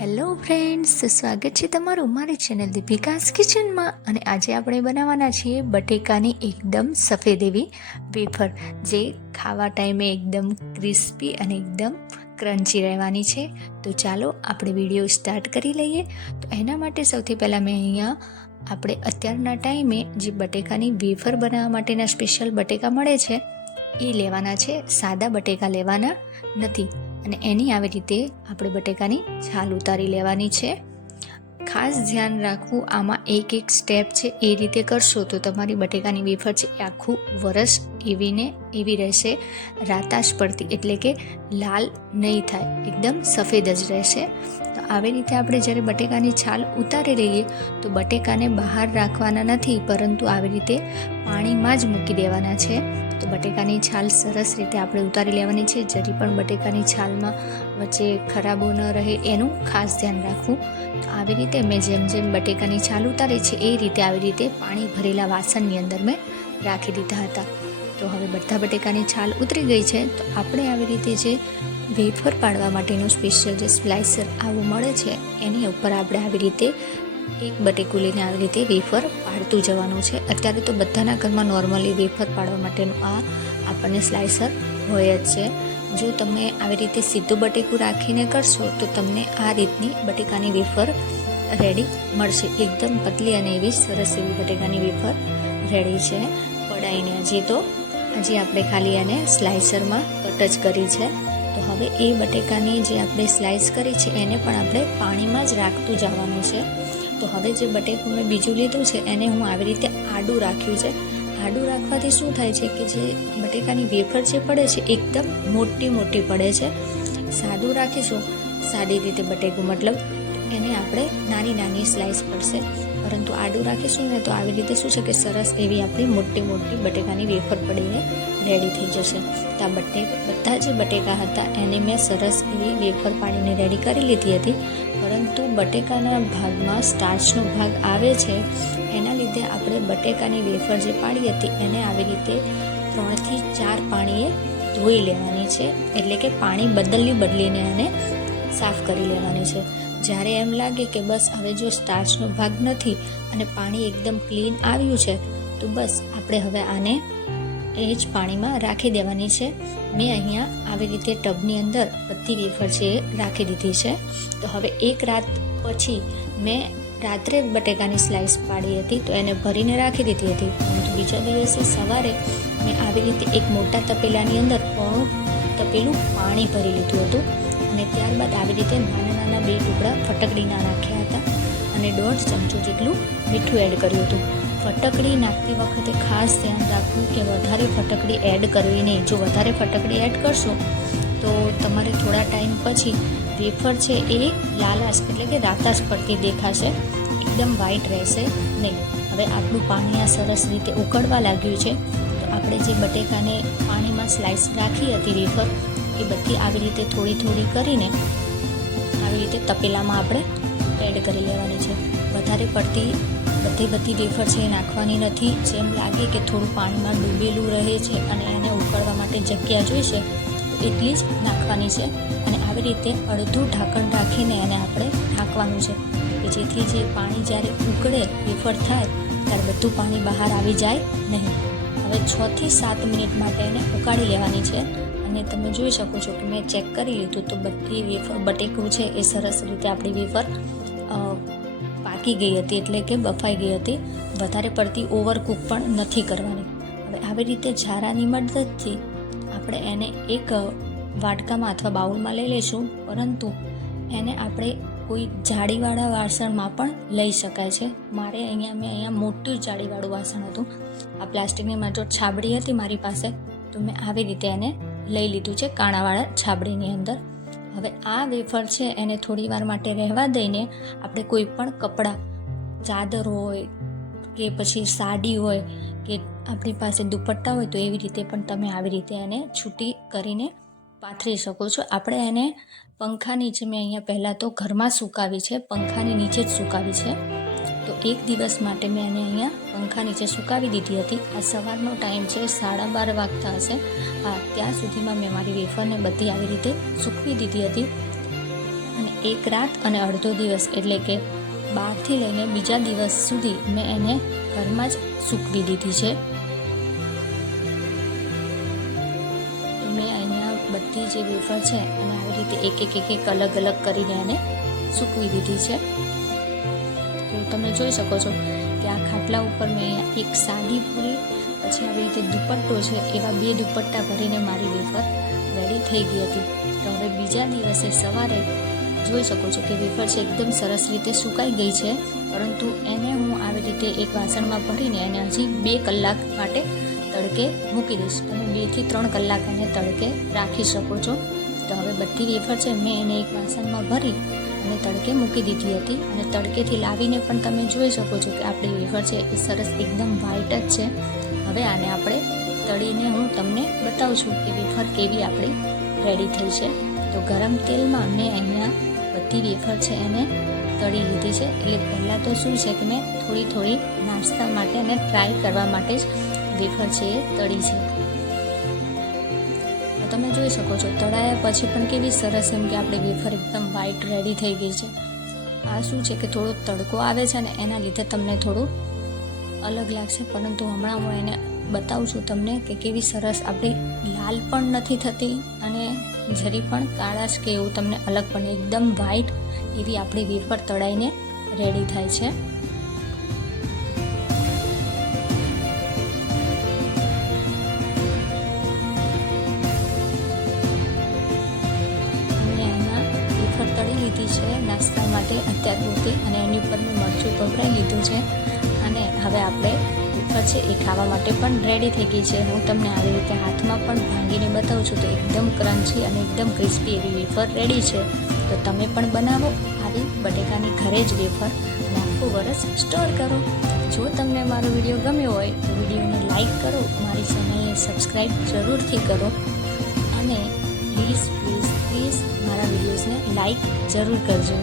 Hello friends સ્વાગત છે તમારું મારી ચેનલ દીપિકાસ કિચનમાં અને આજે આપણે બનાવવાના છીએ બટેકાની એકદમ સફેદ એવી વેફર, જે ખાવા ટાઈમે એકદમ ક્રિસ્પી અને એકદમ ક્રન્ચી રહેવાની છે. તો ચાલો આપણે વીડિયો સ્ટાર્ટ કરી લઈએ. તો એના માટે સૌથી પહેલાં મેં અહીંયા આપણે અત્યારના ટાઈમે જે બટેકાની વેફર બનાવવા માટેના સ્પેશિયલ બટેકા મળે છે, એ લેવાના છે. સાદા બટેકા લેવાના નથી. અને એની આવી રીતે આપણે બટેકાની છાલ ઉતારી લેવાની છે. ખાસ ધ્યાન રાખવું, આમાં એક એક સ્ટેપ છે, એ રીતે કરશો તો તમારી બટેકાની વેફર છે એ આખું વરસ એવીને એવી રહેશે. રાતાશ પડતી, એટલે કે લાલ નહીં થાય, એકદમ સફેદ જ રહેશે. તો આવી રીતે આપણે જ્યારે બટેકાની છાલ ઉતારી લઈએ, તો બટેકાને બહાર રાખવાના નથી, પરંતુ આવી રીતે પાણીમાં જ મૂકી દેવાના છે. તો બટેકાની છાલ સરસ રીતે આપણે ઉતારી લેવાની છે. જરી પણ બટેકાની છાલમાં વચ્ચે ખરાબો ન રહે એનું ખાસ ધ્યાન રાખવું. તો આવી રીતે મેં જેમ જેમ બટેકાની છાલ ઉતારી છે, એ રીતે આવી રીતે પાણી ભરેલા વાસણની અંદર મેં રાખી દીધા હતા. તો હવે બધા બટેકાની છાલ ઉતરી ગઈ છે, તો આપણે આવી રીતે જે વેફર પાડવા માટેનું સ્પેશિયલ જે સ્લાઇસર આવું મળે છે, એની ઉપર આપણે આવી રીતે એક બટેકું લઈને આવી રીતે વેફર પાડતું જવાનું છે. અત્યારે તો બધાના ઘરમાં નોર્મલી વેફર પાડવા માટેનું આ આપણને સ્લાઇસર હોય જ છે. જો તમે આવી રીતે સીધું બટેકું રાખીને કરશો, તો તમને આ રીતની બટેકાની વેફર રેડી મળશે. એકદમ પતલી અને એવી સરસ એવી બટેકાની વેફર રેડી છે. પડાઈને હજી તો, હજી આપણે ખાલી આને સ્લાઇસરમાં કટ જ કરી છે. તો હવે એ બટેકાની જે આપણે સ્લાઇસ કરી છે, એને પણ આપણે પાણીમાં જ રાખતું જવાનું છે. તો હવે જે બટેકું મેં બીજું લીધું છે, એને હું આવી રીતે આડું રાખ્યું છે. આડું રાખવાથી શું થાય છે કે જે બટેકાની વેફર જે પડે છે, એકદમ મોટી મોટી પડે છે. સાદું રાખીશું. સાદી રીતે બટેકું મતલબ એને આપણે નાની નાની સ્લાઇસ પડશે. પરંતુ આડું રાખીશું ને તો આવી રીતે શું છે કે સરસ એવી આપણી મોટી મોટી બટેકાની વેફર પડીને રેડી થઈ જશે. તો આ બટે, બધા જે બટેકા હતા એને મેં સરસ એવી વેફર પાડીને રેડી કરી લીધી હતી. પરંતુ બટેકાના ભાગમાં સ્ટાર્ચનો ભાગ આવે છે, એના લીધે આપણે બટેકાની વેફર જે પાડી હતી એને આવી રીતે ત્રણથી ચાર પાણીએ ધોઈ લેવાની છે. એટલે કે પાણી બદલી બદલીને એને સાફ કરી લેવાની છે. જ્યારે એમ લાગે કે બસ હવે જો સ્ટાર્ચનો ભાગ નથી અને પાણી એકદમ ક્લીન આવ્યું છે, તો બસ આપણે હવે આને એ જ પાણીમાં રાખી દેવાની છે. મેં અહીંયા આવી રીતે ટબની અંદર બધી વેફર છે રાખી દીધી છે. તો હવે એક રાત પછી મેં રાત્રે બટેકાની સ્લાઇસ પાડી હતી તો એને ભરીને રાખી દીધી હતી. પરંતુ બીજા દિવસે સવારે મેં આવી રીતે એક મોટા તપેલાની અંદર પોણું તપેલું પાણી ભરી લીધું હતું અને ત્યારબાદ આવી રીતે નાના નાના બે ટુકડા ફટકડીના નાખ્યા હતા અને દોઢ ચમચો જેટલું મીઠું એડ કર્યું હતું. ફટકડી નાખતી વખતે ખાસ ધ્યાન રાખવું કે વધારે ફટકડી એડ કરવી નહીં. જો વધારે ફટકડી એડ કરશો તો તમારે થોડા ટાઈમ પછી વેફર છે એ લાલાશ એટલે કે રાતાશ પડતી દેખાશે. એકદમ વ્હાઈટ રહેશે નહીં. હવે આટલું પાણી આ સરસ રીતે ઉકળવા લાગ્યું છે. તો આપણે જે બટેકાને પાણીમાં સ્લાઇસ રાખી હતી વેફર, એ બધી આવી રીતે થોડી થોડી કરીને આવી રીતે તપેલામાં આપણે એડ કરી લેવાની છે. વધારે પડતી બધી બધી વેફર છે એ નાખવાની નથી. જેમ લાગે કે થોડું પાણીમાં ડૂબેલું રહે છે અને એને ઉકળવા માટે જગ્યા જોઈશે એટલી જ નાખવાની છે અને આવી રીતે અડધું ઢાંકણ રાખીને એને આપણે ઢાંકવાનું છે કે જેથી જે પાણી જ્યારે ઉકળે, વેફર થાય, ત્યારે બધું પાણી બહાર આવી જાય નહીં. હવે છથી સાત મિનિટ માટે એને ઉકાળી લેવાની છે અને તમે જોઈ શકો છો કે મેં ચેક કરી લીધું તો બધી વેફર બટેકું છે એ સરસ રીતે આપણી વેફર પાકી ગઈ હતી એટલે કે બફાઈ ગઈ હતી. વધારે પડતી ઓવરકુક પણ નથી કરવાની. હવે આવી રીતે ઝારાની મદદથી આપણે એને એક વાટકામાં અથવા બાઉલમાં લઈ લઈશું, પરંતુ એને આપણે કોઈ જાળીવાળા વાસણમાં પણ લઈ શકાય છે. મારે અહીંયા, મેં અહીંયા મોટું જાળીવાળું વાસણ હતું. આ પ્લાસ્ટિકની માત્ર છાબડી હતી મારી પાસે, તો મેં આવી રીતે એને લઈ લીધું છે કાણાવાળા છાબડીની અંદર. હવે આ વેફર છે એને થોડી વાર માટે રહેવા દઈને આપણે કોઈ પણ કપડાં, ચાદર હોય કે પછી સાડી હોય કે આપણી પાસે દુપટ્ટા હોય તો એવી રીતે પણ તમે આવી રીતે એને છૂટી કરીને પાથરી શકો છો. આપણે એને પંખાની જે મેં અહીંયા પહેલાં તો ઘરમાં સુકાવી છે, પંખાની નીચે જ સુકાવી છે. તો એક દિવસ માટે મેં એને અહીંયા પંખા નીચે સુકાવી દીધી હતી. આ સવારનો ટાઈમ છે, સાડા બાર વાગતા હશે. હા, ત્યાં સુધીમાં મેં મારી વેફરને બધી આવી રીતે સૂકવી દીધી હતી. અને એક રાત અને અડધો દિવસ એટલે કે બારથી લઈને બીજા દિવસ સુધી મેં એને ઘરમાં જ સૂકવી દીધી છે. મેં અહીંયા બધી જે વેફર છે અને આવી રીતે એક એક એક એક અલગ અલગ કરીને એને સૂકવી દીધી છે. તો તમે જોઈ શકો છો કે આ ખાટલા ઉપર મેં એક સાદી પૂરી, પછી આવી રીતે દુપટ્ટો છે, એવા બે દુપટ્ટા ભરીને મારી વેફર રેડી થઈ ગઈ હતી. તો હવે બીજા દિવસે સવારે જોઈ શકો છો કે વેફર છે એકદમ સરસ રીતે સુકાઈ ગઈ છે. પરંતુ એને હું આવી રીતે એક વાસણમાં ભરીને એને હજી બે કલાક માટે તડકે મૂકી દઈશ. તમે બેથી ત્રણ કલાક એને તડકે રાખી શકો છો. તો હવે બધી વેફર છે મેં એને એક વાસણમાં ભરી અને તડકે મૂકી દીધી હતી. અને તડકેથી લાવીને પણ તમે જોઈ શકો છો કે આપણી વેફર છે એ સરસ એકદમ વ્હાઈટ જ છે. હવે આને આપણે તળીને હું તમને બતાવું છું કે વેફર કેવી આપણી રેડી થઈ છે. તો ગરમ તેલમાં મેં અહીંયા બધી વેફર છે એને તળી લીધી છે. એટલે પહેલાં તો શું છે કે મેં થોડી થોડી નાસ્તા માટે અને ટ્રાય કરવા માટે જ વેફર છે એ તળી છે. તમે જોઈ શકો છો, તળાયા પછી પણ કેવી સરસ એમ કે આપણી વેફર એકદમ વ્હાઈટ રેડી થઈ ગઈ છે. આ શું છે કે થોડો તડકો આવે છે ને એના લીધે તમને થોડું અલગ લાગશે. પરંતુ હમણાં હું એને બતાવું છું તમને કે કેવી સરસ આપણી લાલ પણ નથી થતી અને જરી પણ કાળાશ કે એવું તમને અલગ પણ એકદમ વ્હાઈટ એવી આપણી વેફર તળાઈને રેડી થાય છે. તળી લીધી છે, નાસ્તા માટે અત્યાર પૂરતી અને એની ઉપર મેં મરચું પકડાઈ લીધું છે. અને હવે આપણે વેફર છે, એ ખાવા માટે પણ રેડી થઈ ગઈ છે. હું તમને આવી રીતે હાથમાં પણ ભાંગીને બતાવું છું, તો એકદમ ક્રન્ચી અને એકદમ ક્રિસ્પી એવી વેફર રેડી છે. તો તમે પણ બનાવો આવી બટેકાની ઘરે જ વેફર આખું વરસ સ્ટોર કરો. જો તમને મારો વીડિયો ગમ્યો હોય, તો વિડીયોને લાઈક કરો, મારી ચેનલને સબસ્ક્રાઈબ જરૂરથી કરો. અને પ્લીઝ પ્લીઝ પ્લીઝ મારા વિડીયોઝને લાઈક જરૂર કરજો.